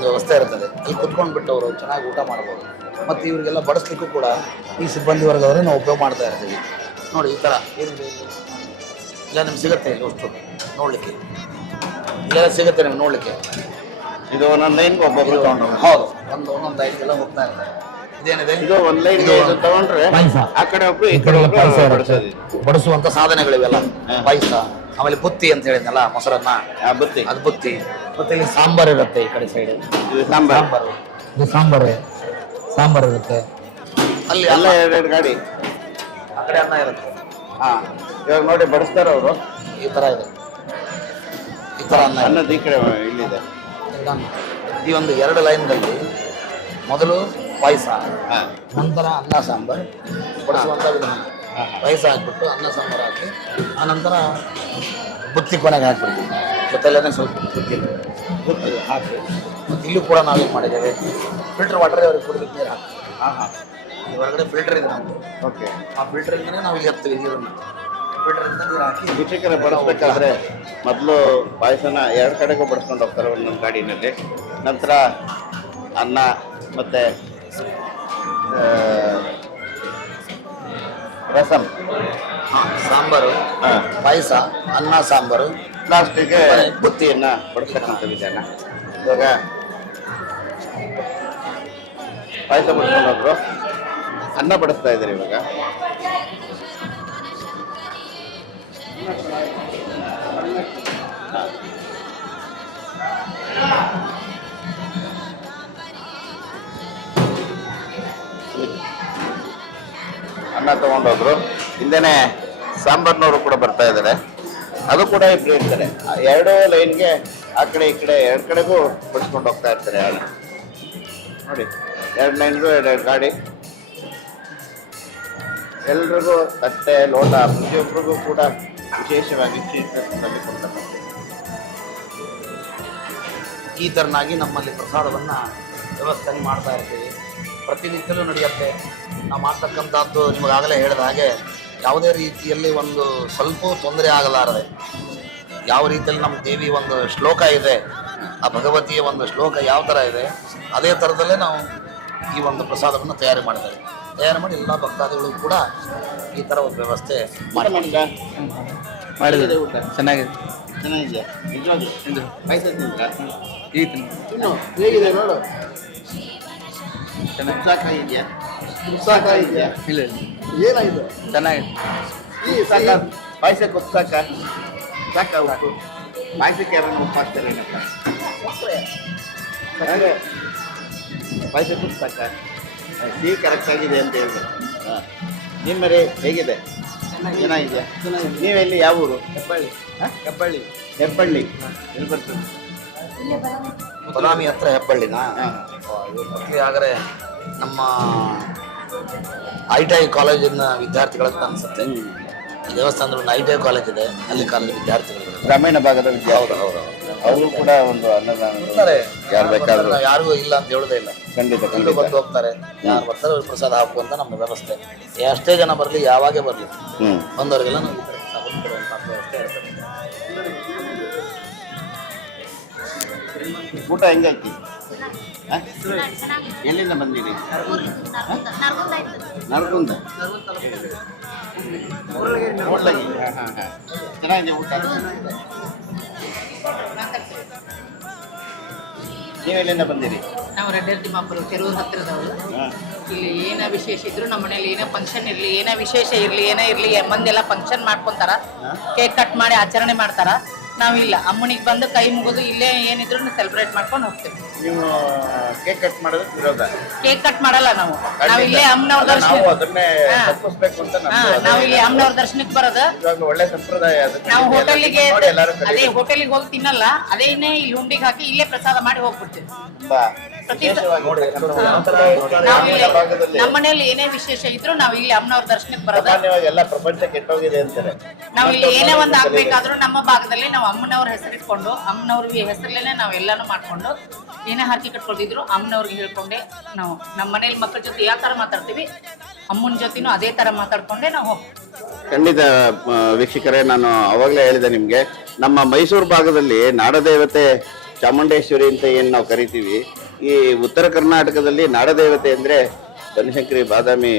ವ್ಯವಸ್ಥೆ ಇರ್ತದೆ. ಅಲ್ಲಿ ಕುತ್ಕೊಂಡ್ಬಿಟ್ಟು ಅವರು ಚೆನ್ನಾಗಿ ಊಟ ಮಾಡ್ಬೋದು. ಮತ್ತು ಇವರಿಗೆಲ್ಲ ಬಡಿಸ್ಲಿಕ್ಕೂ ಕೂಡ ಈ ಸಿಬ್ಬಂದಿ ವರ್ಗದವರೇ ನಾವು ಉಪಯೋಗ ಮಾಡ್ತಾ ಇರ್ತೀವಿ. ನೋಡಿ ಈ ಥರ ಇಲ್ಲ ನಿಮ್ಗೆ ಸಿಗುತ್ತೆ ಇಲ್ಲಿ ಅಷ್ಟು ನೋಡಲಿಕ್ಕೆ, ಇಲ್ಲೆಲ್ಲ ಸಿಗುತ್ತೆ ನಿಮ್ಗೆ ನೋಡಲಿಕ್ಕೆ. ಇದು ಒಂದೊಂದು ಲೈನ್ಗೆ ಒಬ್ಬೊಬ್ರು ತಗೊಂಡು ಹೌದು, ಒಂದೊಂದು ಲೈನ್ಗೆಲ್ಲ ಹೋಗ್ತಾ ಇರ್ತಾರೆ. ಇದೇನಿದೆ, ಇದು ಒಂದು ಲೈನ್ಗೆ ತಗೊಂಡ್ರೆ ಆ ಕಡೆ ಒಬ್ರು ಈ ಕಡೆ ಒಬ್ರು ಬಡಿಸುವಂತ ಸಾಧನೆಗಳಿವೆಲ್ಲ. ಪಾಯಸ, ಆಮೇಲೆ ಬುತ್ತಿ ಅಂತ ಹೇಳಿದ್ನಲ್ಲ, ಮೊಸರನ್ನ, ಬುತ್ತಿ, ಅದು ಬುತ್ತಿ. ಮತ್ತೆ ಇಲ್ಲಿ ಸಾಂಬಾರ್ ಇರುತ್ತೆ ಈ ಕಡೆ ಸೈಡ್, ಇದು ಸಾಂಬಾರ್, ಇದು ಸಾಂಬಾರ್ ಇರುತ್ತೆ. ಅಲ್ಲಿ ಎಲ್ಲ ಎರಡೆರಡು ಗಾಡಿ, ಆ ಕಡೆ ಅನ್ನ ಇರುತ್ತೆ. ಹಾ, ಇವಾಗ ನೋಡಿ ಬಡಿಸ್ತಾರ ಅವರು. ಈ ತರ ಇದೆ, ಈ ತರ ಅನ್ನ ಅನ್ನದ ಈ ಕಡೆ ಇಲ್ಲಿದೆ. ಈ ಒಂದು 2 ಲೈನ್ದಲ್ಲಿ ಮೊದಲು ಪಾಯಸ, ಹಾ, ನಂತರ ಅನ್ನ ಸಾಂಬಾರ್ ಬಡಿಸುವಂತ ವಿಧಾನ. ಪಾಯಸ ಹಾಕ್ಬಿಟ್ಟು ಅನ್ನ ಸಾಂಬಾರು ಹಾಕಿ, ಆನಂತರ ಬುತ್ತಿ ಕೊನೆಗೆ ಹಾಕ್ಬಿಡ್ತೀವಿ. ಜೊತೆಲ್ಲೇ ಸ್ವಲ್ಪ ಬುತ್ತಿ ಹಾಕಿ, ಮತ್ತು ಇಲ್ಲೂ ಕೂಡ ನಾವೇನು ಮಾಡಿದ್ದೇವೆ, ಫಿಲ್ಟರ್ ವಾಟರ್ ಅವ್ರಿಗೆ ಕುಡಿಲಿಕ್ಕೆ ನೀರು ಹಾಕ್ತೀವಿ. ಹಾ ಹಾ, ಹೊರಗಡೆ ಫಿಲ್ಟರ್ ಇದೆ ನಮ್ಮದು. ಓಕೆ, ಆ ಫಿಲ್ಟರಿಂದನೇ ನಾವು ಇಲ್ಲಿ ಹತ್ತೀವಿ ನೀರನ್ನು. ಫಿಲ್ಟರಿಂದ ನೀರು ಹಾಕಿ ವೀಕ್ಷಕರೇ, ಬಡಿಸ್ಬೇಕಾದ್ರೆ ಮೊದಲು ಪಾಯಸನ 2 ಕಡೆಗೂ ಬಡಿಸ್ಕೊಂಡು ಹೋಗ್ತಾರೆ ಒಂದೊಂದು ಗಾಡಿನಲ್ಲಿ. ನಂತರ ಅನ್ನ ಮತ್ತೆ ರಸಂ, ಸಾಂಬಾರು, ಪಾಯಸ, ಅನ್ನ ಸಾಂಬಾರು, ಲಾಸ್ಟಿಗೆ ಬುತ್ತಿಯನ್ನು ಬಡಿಸ್ತಕ್ಕಂಥ ವಿಧಾನ. ಇವಾಗ ಪಾಯಸ ಬಡಿಸ್ಕೊಂಡು ಹೋದ್ರು, ಅನ್ನ ಬಡಿಸ್ತಾ ಇದ್ದಾರೆ ಇವಾಗ. ಅನ್ನ ತಗೊಂಡೋದ್ರು, ಹಿಂದೆನೆ ಸಾಂಬಾರ್ನವರು ಕೂಡ ಬರ್ತಾ ಇದ್ದಾರೆ. ಅದು ಕೂಡ ಇಬ್ರು ಇರ್ತಾರೆ. 2 ಲೈನ್ಗೆ ಆ ಕಡೆ ಈ ಕಡೆ 2 ಕಡೆಗೂ ಬಡಿಸ್ಕೊಂಡು ಹೋಗ್ತಾ ಇರ್ತಾರೆ ಆಳು. ನೋಡಿ, 2 ಲೈನ್ಗೂ 2 ಗಾಡಿ, ಎಲ್ರಿಗೂ ತಟ್ಟೆ ಲೋಟ ಪ್ರತಿಯೊಬ್ಬರಿಗೂ ಕೂಡ ವಿಶೇಷವಾಗಿ ಶ್ರೀಕೃಷ್ಣದಲ್ಲಿ ಕೊಡ್ತಕ್ಕಂಥ ಈ ಥರನಾಗಿ ನಮ್ಮಲ್ಲಿ ಪ್ರಸಾದವನ್ನು ವ್ಯವಸ್ಥೆ ಮಾಡ್ತಾ ಇರ್ತೀವಿ. ಪ್ರತಿನಿತ್ಯಲೂ ನಡೆಯುತ್ತೆ. ನಾವು ಮಾಡ್ತಕ್ಕಂಥದ್ದು ನಿಮಗಾಗಲೇ ಹೇಳಿದ ಹಾಗೆ ಯಾವುದೇ ರೀತಿಯಲ್ಲಿ ಒಂದು ಸ್ವಲ್ಪ ತೊಂದರೆ ಆಗಲಾರದೆ, ಯಾವ ರೀತಿಯಲ್ಲಿ ನಮ್ಮ ದೇವಿ ಒಂದು ಶ್ಲೋಕ ಇದೆ, ಆ ಭಗವತಿಯ ಒಂದು ಶ್ಲೋಕ ಯಾವ ಥರ ಇದೆ, ಅದೇ ಥರದಲ್ಲೇ ನಾವು ಈ ಒಂದು ಪ್ರಸಾದವನ್ನು ತಯಾರು ಮಾಡಿ ಎಲ್ಲ ಭಕ್ತಾದಿಗಳು ಕೂಡ ಈ ಥರ ಒಂದು ವ್ಯವಸ್ಥೆ ಮಾಡಿದೆ. ಊಟ ಚೆನ್ನಾಗಿದೆ, ಚೆನ್ನಾಗಿದೆ. ನಿಜವಾಗ್ಲೂ ಪಾಯಸ ತಿಂದ್ರ ಹೇಗಿದೆ ನೋಡು. ಸಾಕಾಗಿದೆಯಾ? ಸಾಕಾಗಿದೆಯಾ? ಇಲ್ಲ ಏನಾಗಿದೆ, ಚೆನ್ನಾಗಿದೆ. ಈ ಸಾಕ ಪಾಯಸಕ್ಕೆ ಉಪ್ಪು ಸಾಕ ಉಪ್ಪು ಪಾಯಸಕ್ಕೆ ಯಾರನ್ನು ಉಪ್ಪು ಹಾಕ್ತಾರೇನಪ್ಪ? ಪಾಯಸಕ್ಕೆ ಉಪ್ಪು ಸಾಕ, ಸಿಹಿ ಕರೆಕ್ಟ್ ಆಗಿದೆ ಅಂತ ಹೇಳ್ಬೇಕು. ಹಾಂ, ನಿಮ್ಮರೆ ಹೇಗಿದೆ? ಚೆನ್ನಾಗಿದೆಯಾ? ನೀವೆಲ್ಲಿ, ಯಾವ ಊರು? ಹೆಬ್ಬಳ್ಳಿ. ಹೆಬ್ಬಳ್ಳಿ. ಹೆಬ್ಬಳ್ಳಿ ಎಲ್ಲಿ ಬರ್ತದೆ? ಬದಾಮಿ ಹತ್ರ ಹೆಬ್ಬಳ್ಳಿನಾ? ಹಾಗಾದ್ರೆ ನಮ್ಮ ITI ಕಾಲೇಜಿನ ವಿದ್ಯಾರ್ಥಿಗಳಂತ ಅನ್ಸುತ್ತೆ. ದೇವಸ್ಥಾನದಲ್ಲಿ ITI ಕಾಲೇಜ್ ಇದೆ, ಅಲ್ಲಿ ಕಾಲೇಜ್ ವಿದ್ಯಾರ್ಥಿಗಳು, ಗ್ರಾಮೀಣ ಭಾಗದ ವಿದ್ಯಾರ್ಥಿ. ಅವರು ಕೂಡ ಒಂದು ಅನ್ನದಾನ ಯಾರು ಬೇಕಾದ್ರೂ, ಯಾರಿಗೂ ಇಲ್ಲ ಅಂತ ಹೇಳೋದೇ ಇಲ್ಲ. ಖಂಡಿತ ಎಲ್ಲರೂ ಬಂದು ಹೋಗ್ತಾರೆ. ಯಾರು ಬರ್ತಾರೆ ಅವ್ರಿಗೆ ಪ್ರಸಾದ ಹಾಕುವಂತ ನಮ್ಮ ವ್ಯವಸ್ಥೆ. ಎಷ್ಟೇ ಜನ ಬರಲಿ, ಯಾವಾಗೇ ಬರಲಿ, ಬಂದವರಿಗೆಲ್ಲ ನಾವು ಕೊಡುವಂಥ ವ್ಯವಸ್ಥೆ ಇರ್ತದೆ. ಊಟ ಹೆಂಗಾಯ್ತಿ? ಎಲ್ಲಿಂದ ಬಂದಿರಿ? ನರಗುಂದ. ಚೆನ್ನಾಗಿದೆ ಊಟ. ನೀವು ಎಲ್ಲಿಂದ ಬಂದಿರಿ? ನಾವು ರೆಡ್ಡಿ ತಿಮ್ಮಾಪುರ ಕೆರೂರು ಹತ್ತಿರದವರು. ಇಲ್ಲಿ ಏನ ವಿಶೇಷ ಇದ್ರು ನಮ್ಮ ಮನೇಲಿ ಏನೋ ಫಂಕ್ಷನ್ ಇರಲಿ, ಏನೋ ವಿಶೇಷ ಇರಲಿ, ಏನೇ ಇರಲಿ, ಮಂದೆಲ್ಲ ಫಂಕ್ಷನ್ ಮಾಡ್ಕೊಂತಾರ, ಕೇಕ್ ಕಟ್ ಮಾಡಿ ಆಚರಣೆ ಮಾಡ್ತಾರ. ನಾವಿಲ್ಲ, ಅಮ್ಮನಿಗೆ ಬಂದು ಕೈ ಮುಗಿದು ಇಲ್ಲೇ ಏನಿದ್ರು ಸೆಲೆಬ್ರೇಟ್ ಮಾಡ್ಕೊಂಡು ಹೋಗ್ತೀವಿ. ನೀವು ಕೇಕ್ ಕಟ್ ಮಾಡೋದಕ್ಕೆ ವಿರೋಧ? ಕೇಕ್ ಕಟ್ ಮಾಡಲ್ಲ ನಾವು. ನಾವಿಲ್ಲೇ ಅಮ್ಮನವ್ರ ದರ್ಶನ, ನಾವಿಲ್ಲಿ ಅಮ್ಮನವ್ರ ದರ್ಶನಕ್ಕೆ ಬರೋದು. ಒಳ್ಳೆ ಸಂಪ್ರದಾಯ. ನಾವು ಹೋಟೆಲಿಗೆ ಅದೇ ಹೋಟೆಲಿಗೆ ಹೋಗಿ ತಿನ್ನಲ್ಲ, ಅದೇನೇ ಇಲ್ಲಿ ಹುಂಡಿಗೆ ಹಾಕಿ ಇಲ್ಲೇ ಪ್ರಸಾದ ಮಾಡಿ ಹೋಗ್ಬಿಡ್ತೀವಿ. ನಮ್ಮ ಮನೆಯಲ್ಲಿ ಏನೇ ವಿಶೇಷ ಇದ್ರು ನಾವು ಇಲ್ಲಿ ಅಮ್ಮನವ್ರ ದರ್ಶನಕ್ಕೆ ಬರೋದು. ಎಲ್ಲ ಪ್ರಪಂಚ ಕೆಟ್ಟೋಗಿದೆ ಅಂತಾರೆ. ನಾವು ಇಲ್ಲಿ ಏನೇ ಒಂದು ಆಗ್ಬೇಕಾದ್ರೂ ನಮ್ಮ ಭಾಗದಲ್ಲಿ ನಾವು ಅಮ್ಮನವ್ರ ಹೆಸರಿಟ್ಕೊಂಡು, ಅಮ್ಮನವ್ರಿಗೆ ಹೆಸರಲ್ಲೇ ನಾವು ಎಲ್ಲಾನು ಮಾಡ್ಕೊಂಡು, ಏನೇ ಹರಕೆ ಕಟ್ಕೊಳ್ತಿದ್ರು ಅಮ್ಮನವ್ರಿಗೆ ಹೇಳ್ಕೊಂಡೆ ನಾವು ನಮ್ಮ ಮನೇಲಿ ಮಕ್ಕಳ ಜೊತೆ ಯಾವ ತರ ಮಾತಾಡ್ತೀವಿ, ಅಮ್ಮನ ಜೊತೆನೂ ಅದೇ ತರ ಮಾತಾಡ್ಕೊಂಡೆ ನಾವು ಹೋಗ್ತೀವಿ. ಖಂಡಿತ ವೀಕ್ಷಕರೇ, ನಾನು ಅವಾಗಲೇ ಹೇಳಿದೆ ನಿಮಗೆ, ನಮ್ಮ ಮೈಸೂರು ಭಾಗದಲ್ಲಿ ನಾಡದೇವತೆ ಚಾಮುಂಡೇಶ್ವರಿ ಅಂತ ಏನು ನಾವು ಕರಿತೀವಿ, ಈ ಉತ್ತರ ಕರ್ನಾಟಕದಲ್ಲಿ ನಾಡದೇವತೆ ಅಂದರೆ ಬನಶಂಕರಿ ಬಾದಾಮಿ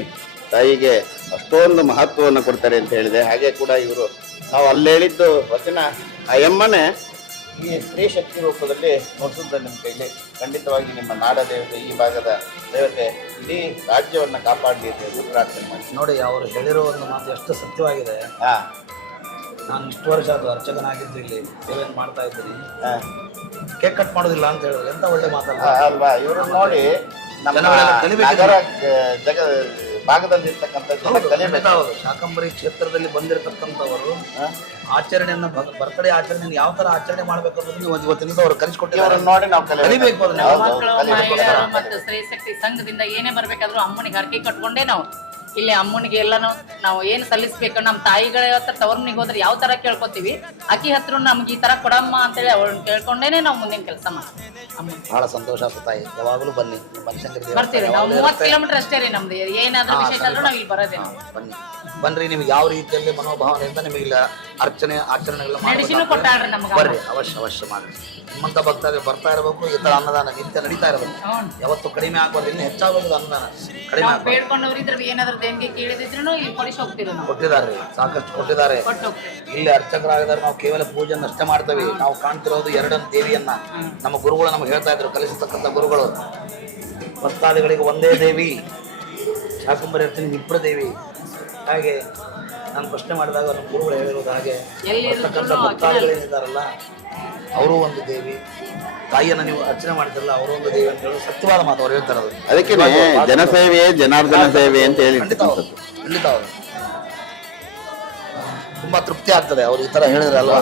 ತಾಯಿಗೆ ಅಷ್ಟೊಂದು ಮಹತ್ವವನ್ನು ಕೊಡ್ತಾರೆ ಅಂತ ಹೇಳಿದೆ. ಹಾಗೆ ಕೂಡ ಇವರು ನಾವು ಅಲ್ಲಿ ಹೇಳಿದ್ದು ವಚನ ಆ ಎಮ್ಮನೆ ಈ ಸ್ತ್ರೀ ಶಕ್ತಿ ರೂಪದಲ್ಲಿ ನೋಡಿಸಿದ್ರೆ ನಿಮ್ಮ ಕೈಲಿ ಖಂಡಿತವಾಗಿ ನಿಮ್ಮ ನಾಡ ದೇವತೆ, ಈ ಭಾಗದ ದೇವತೆ ಇಡೀ ರಾಜ್ಯವನ್ನು ಕಾಪಾಡಲಿ ಅಂತ ಪ್ರಾರ್ಥನೆ ಮಾಡಿ. ನೋಡಿ, ಅವರು ಹೇಳಿರೋ ಒಂದು ಮಾತು ಎಷ್ಟು ಸತ್ಯವಾಗಿದೆ. ಹಾ ನಾನು ಇಷ್ಟು ವರ್ಷ ಅದು ಅರ್ಚಕನಾಗಿದ್ದು ಇಲ್ಲಿ ಸೇವೆಯನ್ನು ಮಾಡ್ತಾ ಇದ್ದೀನಿ. ಕೇಕ್ ಕಟ್ ಮಾಡೋದಿಲ್ಲ ಅಂತ ಹೇಳಿದ್ರೆ ಎಂತ ಒಳ್ಳೆ ಮಾತಲ್ಲ ಅಲ್ವಾ? ಇವರು ನೋಡಿ ನಮ್ಮ ಜನಗಳೆಲ್ಲ ಕಲಿಬೇಕು. ನಗರ ಜಗ ಭಾಗದಲ್ಲಿ ಇರ್ತಕ್ಕಂಥ ಹೌದು, ಶಾಕಂಬರಿ ಕ್ಷೇತ್ರದಲ್ಲಿ ಬಂದಿರತಕ್ಕಂಥವರು ಆಚರಣೆಯನ್ನ ಬರ್ತಡೇ ಆಚರಣೆಯನ್ನು ಯಾವ ತರ ಆಚರಣೆ ಮಾಡ್ಬೇಕು ಅನ್ನೋದನ್ನ ಇವತ್ತಿನಿಂದ ಅವರು ಕಲಿಸ್ಕೊಟ್ಟಿದ್ದಾರೆ. ನೋಡಿ ನಾವು ಕಲಿಬೇಕು. ಮಕ್ಕಳು, ಮಹಿಳೆಯರು ಮತ್ತು ಸ್ತ್ರೀ ಶಕ್ತಿ ಸಂಘದಿಂದ ಏನೇ ಬರ್ಬೇಕಾದ್ರೂ ಅಮ್ಮನಿಗೆ ಹರಕೆ ಕಟ್ಕೊಂಡೇ ನಾವು ಇಲ್ಲಿ ಅಮ್ಮನಿಗೆ ಎಲ್ಲಾನು ನಾವು ಏನು ಸಲ್ಲಿಸ್ಬೇಕು. ನಮ್ಮ ತಾಯಿಗಳ ಹತ್ರ ತವರ್ನಿಗೆ ಹೋದ್ರೆ ಯಾವ ತರ ಕೇಳ್ಕೊತೀವಿ, ಅಕ್ಕಿ ಹತ್ರ ನಮ್ಗೆ ಈ ತರ ಕೊಡಮ್ಮ ಅಂತೇಳಿ ಅವ್ರನ್ನ ಕೇಳ್ಕೊಂಡೇನೆ ನಾವು ಮುಂದಿನ ಕೆಲಸ ಮಾಡ್ತೀವಿ. ಬಹಳ ಸಂತೋಷ ತಾಯಿ, ಯಾವಾಗಲೂ ಬನ್ನಿ. ಬರ್ತೀವಿ ನಾವು 30 ಕಿಲೋಮೀಟರ್ ಅಷ್ಟೇ ರೀ ನಮ್ದು. ಏನಾದ್ರೂ ವಿಶೇಷ ಆದ್ರೂ ನಾವು ಇಲ್ಲಿ ಬರೋದೇ. ಬನ್ರಿ, ನಿಮ್ಗೆ ಯಾವ ರೀತಿಯಲ್ಲಿ ಮನೋಭಾವನೆಯಿಂದ ನಿಮಗೆ ಇಲ್ಲ ಆಚರಣೆಗಳ ಮೆಡಿಸಿನ್ ಕೊಟ್ಟಾಡ್ರಿ ನಮ್ಗೆ. ಬರ್ರಿ, ಅವಶ್ಯ ಮಾಡ್ರಿ. ನಿಮ್ಮಂತ ಭಕ್ತರಿಗೆ ಬರ್ತಾ ಇರಬೇಕು. ಈ ತರ ಅನ್ನದಾನ ನಿತ್ಯ ನಡೀತಾ ಇರಬೇಕು. ಯಾವತ್ತು ಕಡಿಮೆ ಆಗ್ಬಾರ್ದು, ಇನ್ನು ಹೆಚ್ಚಾಗಬೇಕು ಅನ್ನದಾನ. ಕಡಿಮೆ ಬೇಡ್ಕೊಂಡವ್ರು ಇದ್ರೆ ಏನಾದ್ರು ದೇಣಿಗೆ ಕೇಳಿದ್ರು ಇಲ್ಲಿ ಕೊಡಿಸಿ ಹೋಗ್ತೀವಿ. ಕೊಟ್ಟಿದ್ದಾರೆ, ಸಾಕಷ್ಟು ಕೊಟ್ಟಿದ್ದಾರೆ. ಇಲ್ಲಿ ಅರ್ಚಕರಾಗಿದ್ದಾರೆ. ನಾವು ಕೇವಲ ಪೂಜೆಯನ್ನು ಅಷ್ಟೇ ಮಾಡ್ತೇವೆ. ನಾವು ಕಾಣ್ತಿರೋದು ಎರಡನ್ನು ದೇವಿಯನ್ನ. ನಮ್ಮ ಗುರುಗಳು ನಮಗೆ ಹೇಳ್ತಾ ಇದ್ರು, ಕಲಿಸತಕ್ಕಂಥ ಗುರುಗಳು, ಭಕ್ತಾದಿಗಳಿಗೆ ಒಂದೇ ದೇವಿ, ಶಾಕಂಬರಿ ಅರ್ಚನೆಗೆ ಇಬ್ಬರು ದೇವಿ. ಹಾಗೆ ನಾನು ಪ್ರಶ್ನೆ ಮಾಡಿದಾಗ ನಮ್ಮ ಗುರುಗಳು ಹೇಳಿರೋದು ಹಾಗೆ ಬರ್ತಕ್ಕಂಥ ಭಕ್ತಾದಿಗಳೇನಿದ್ದಾರಲ್ಲ ಅವರು ಒಂದು ದೇವಿ. ತಾಯಿಯನ್ನು ನೀವು ಅರ್ಚನೆ ಮಾಡ್ತಿರಲ್ಲ, ಅವರು ಒಂದು ದೇವಿ ಅಂತ ಹೇಳಿ ಸತ್ಯವಾದ ಮಾತು ಅವ್ರು ಹೇಳ್ತಾರೆ. ಅದಕ್ಕೆ ಜನಸೇವೆ ಜನಾರ್ದನ ಸೇವೆ ಅಂತ ಹೇಳಿ ಖಂಡಿತ ಅವರು ತುಂಬಾ ತೃಪ್ತಿ ಆಗ್ತದೆ ಅವ್ರು ಈ ತರ ಹೇಳಿದ್ರಲ್ಲ.